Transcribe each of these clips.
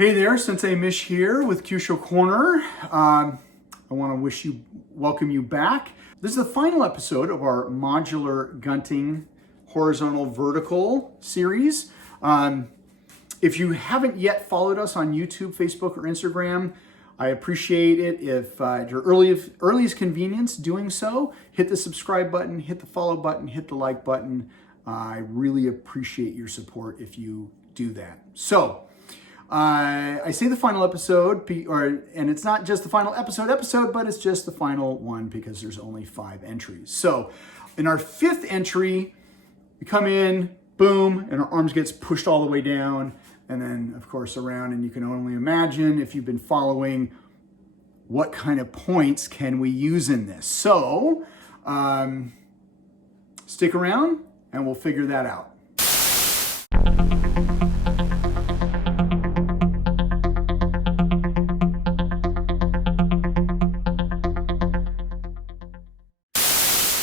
Hey there, Sensei Mish here with Kyusho Korner. I want to welcome you back. This is the final episode of our Modular Gunting Horizontal Vertical series. If you haven't yet followed us on YouTube, Facebook, or Instagram, I appreciate it if at your earliest convenience doing so. Hit the subscribe button, hit the follow button, hit the like button. I really appreciate your support if you do that. So, I say the final episode, and it's not just the final episode, but it's just the final one because there's only 5 entries. So in our 5th entry, we come in, boom, and our arms gets pushed all the way down, and then of course around, and you can only imagine if you've been following what kind of points can we use in this. So stick around and we'll figure that out.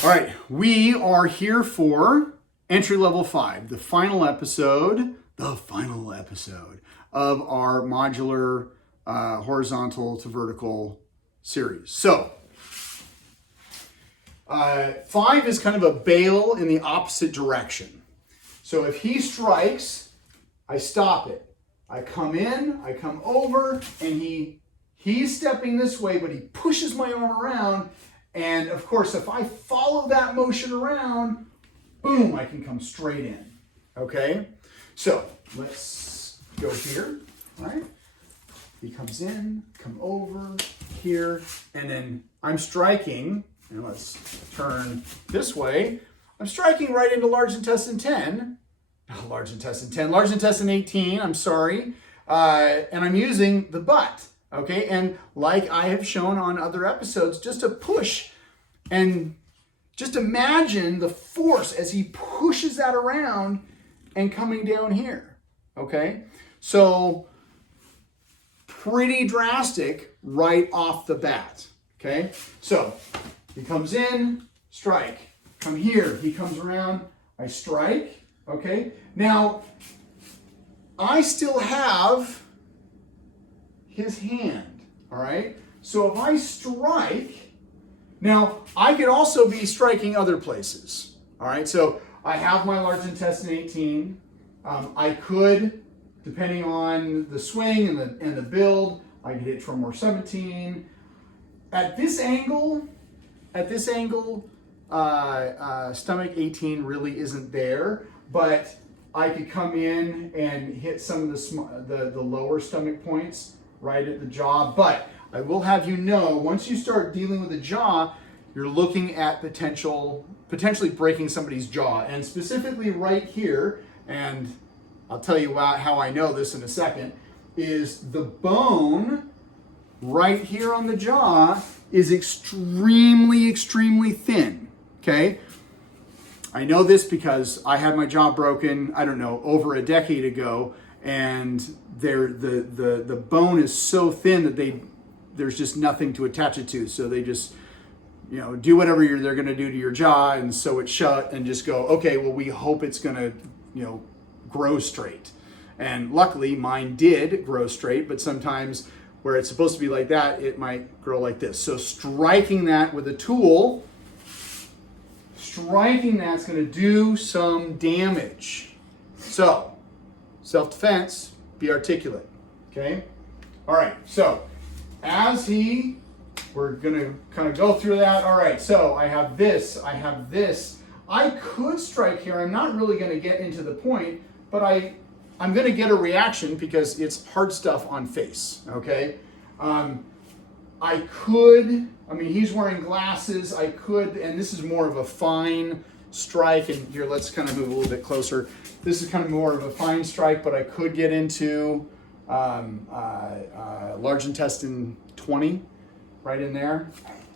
All right, we are here for entry level 5, the final episode of our modular horizontal to vertical series. So 5 is kind of a bail in the opposite direction. So if he strikes, I stop it. I come in, I come over, and he's stepping this way, but he pushes my arm around. And of course, if I follow that motion around, boom, I can come straight in, okay? So let's go here, all right? He comes in, come over here, and then I'm striking, and let's turn this way. I'm striking right into large intestine 10, large intestine 18, I'm sorry, and I'm using the butt. Okay, and like I have shown on other episodes, just a push, and just imagine the force as he pushes that around and coming down here. Okay, so pretty drastic right off the bat. Okay, so he comes in, strike, come here, he comes around, I strike. Okay, now I still have his hand, all right? So if I strike, now I could also be striking other places, all right? So I have my large intestine 18. I could, depending on the swing and the build, I could hit tremor 17. At this angle, stomach 18 really isn't there, but I could come in and hit some of the lower stomach points right at the jaw. But I will have you know, once you start dealing with the jaw, you're looking at potentially breaking somebody's jaw. And specifically right here, and I'll tell you how I know this in a second, is the bone right here on the jaw is extremely, extremely thin, okay? I know this because I had my jaw broken, I don't know, over a decade ago, and the bone is so thin that there's just nothing to attach it to. So they just, do whatever they're going to do to your jaw and sew it shut and just go, okay, well, we hope it's going to, grow straight. And luckily mine did grow straight, but sometimes where it's supposed to be like that, it might grow like this. So striking that with a tool, that's going to do some damage. So self-defense, be articulate, okay? All right, so we're gonna kind of go through that. All right, so I have this. I could strike here. I'm not really gonna get into the point, but I'm gonna get a reaction because it's hard stuff on face, okay? He's wearing glasses. And this is more of a fine strike, and here, let's kind of move a little bit closer. This is kind of more of a fine strike, but I could get into large intestine 20 right in there,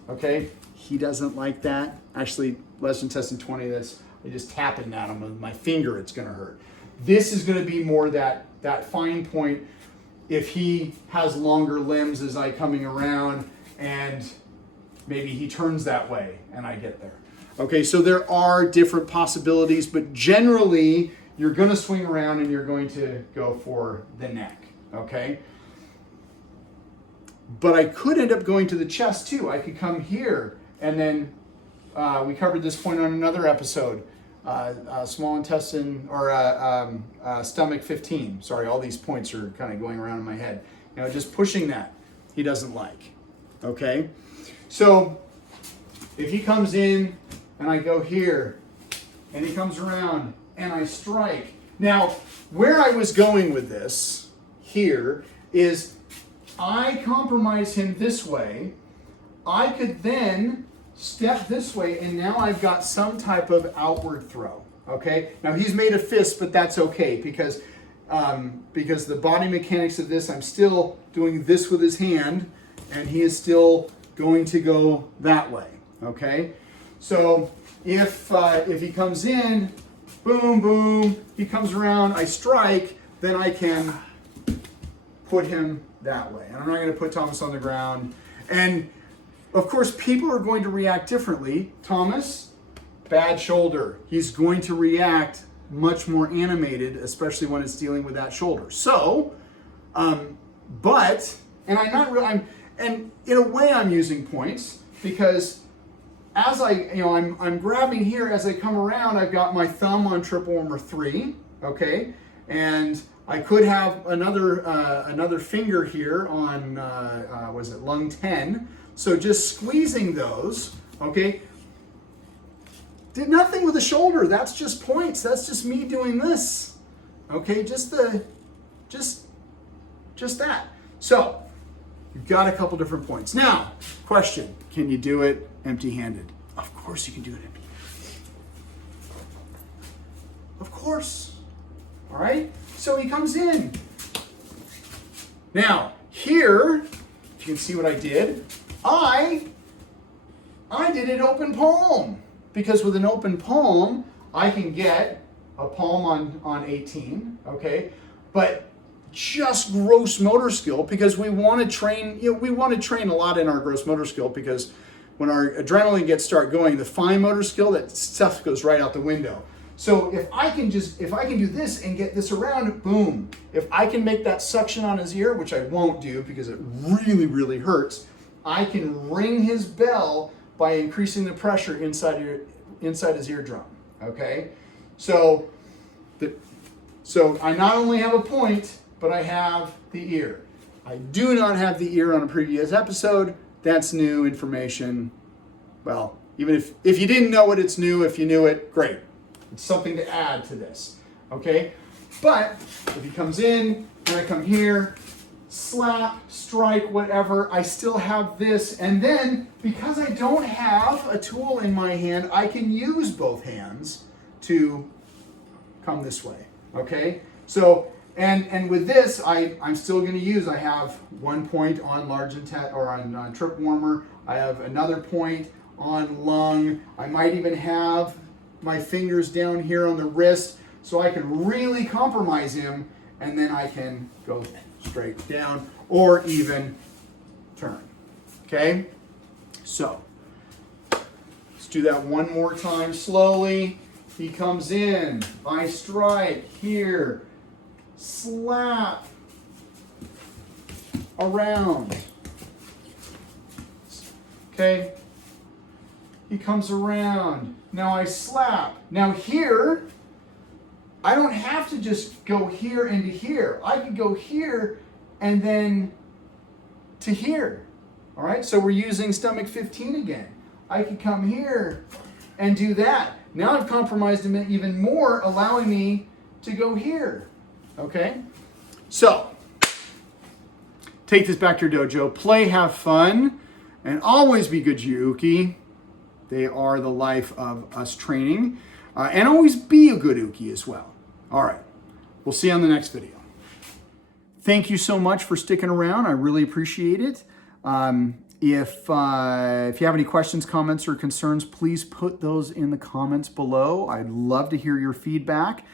okay? He doesn't like that. Actually, large intestine 20, I just tapping at him with my finger, it's gonna hurt. This is gonna be more that fine point if he has longer limbs as I coming around and maybe he turns that way and I get there. Okay, so there are different possibilities, but generally you're going to swing around and you're going to go for the neck. okay? But I could end up going to the chest too. I could come here, and then we covered this point on another episode. Small intestine, or stomach 15. Sorry, all these points are kind of going around in my head. You know, just pushing that, he doesn't like. Okay? So, if he comes in, and I go here, and he comes around, and I strike. Now, where I was going with this, here, is I compromise him this way. I could then step this way, and now I've got some type of outward throw. Okay? Now he's made a fist, but that's okay because the body mechanics of this, I'm still doing this with his hand, and he is still going to go that way. Okay? So if he comes in, boom, boom, he comes around, I strike, then I can put him that way. And I'm not going to put Thomas on the ground. And of course, people are going to react differently. Thomas, bad shoulder. He's going to react much more animated, especially when it's dealing with that shoulder. So, and in a way I'm using points because as I'm grabbing here, as I come around, I've got my thumb on triple warmer 3, okay? And I could have another finger here on, lung 10. So just squeezing those, okay? Did nothing with the shoulder. That's just points. That's just me doing this, okay? Just that. So you've got a couple different points. Now, question: can you do it empty-handed? Of course you can do it empty. Of course. All right. So he comes in. Now here, if you can see what I did. I did it open palm, because with an open palm, I can get a palm on 18, okay? But just gross motor skill, because we want to train, a lot in our gross motor skill, because when our adrenaline gets start going, the fine motor skill, that stuff goes right out the window. So if I can do this and get this around, boom. If I can make that suction on his ear, which I won't do because it really, really hurts, I can ring his bell by increasing the pressure inside his eardrum. Okay, so I not only have a point, but I have the ear. I do not have the ear on a previous episode. That's new information. Well, even if you didn't know it, it's new. If you knew it, great. It's something to add to this. Okay, but if he comes in and I come here, slap, strike, whatever, I still have this. And then, because I don't have a tool in my hand, I can use both hands to come this way, okay? So, and with this, I'm still gonna use, I have 1 point on large or on trip warmer. I have another point on lung. I might even have my fingers down here on the wrist, so I can really compromise him, and then I can go straight down, or even turn. Okay? So, let's do that one more time slowly. He comes in, I strike here, slap, around. Okay? He comes around. Now I slap. Now here, I don't have to just go here and to here. I can go here and then to here. All right, so we're using stomach 15 again. I could come here and do that. Now I've compromised him even more, allowing me to go here. Okay, so take this back to your dojo. Play, have fun, and always be good to your uke. They are the life of us training. And always be a good uke as well. All right, we'll see you on the next video. Thank you so much for sticking around. I really appreciate it. If you have any questions, comments, or concerns, please put those in the comments below. I'd love to hear your feedback.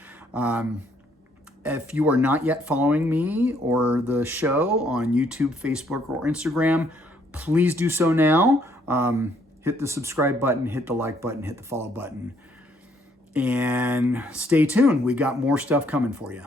If you are not yet following me or the show on YouTube, Facebook, or Instagram, please do so now. Hit the subscribe button, hit the like button, hit the follow button. And stay tuned. We got more stuff coming for you.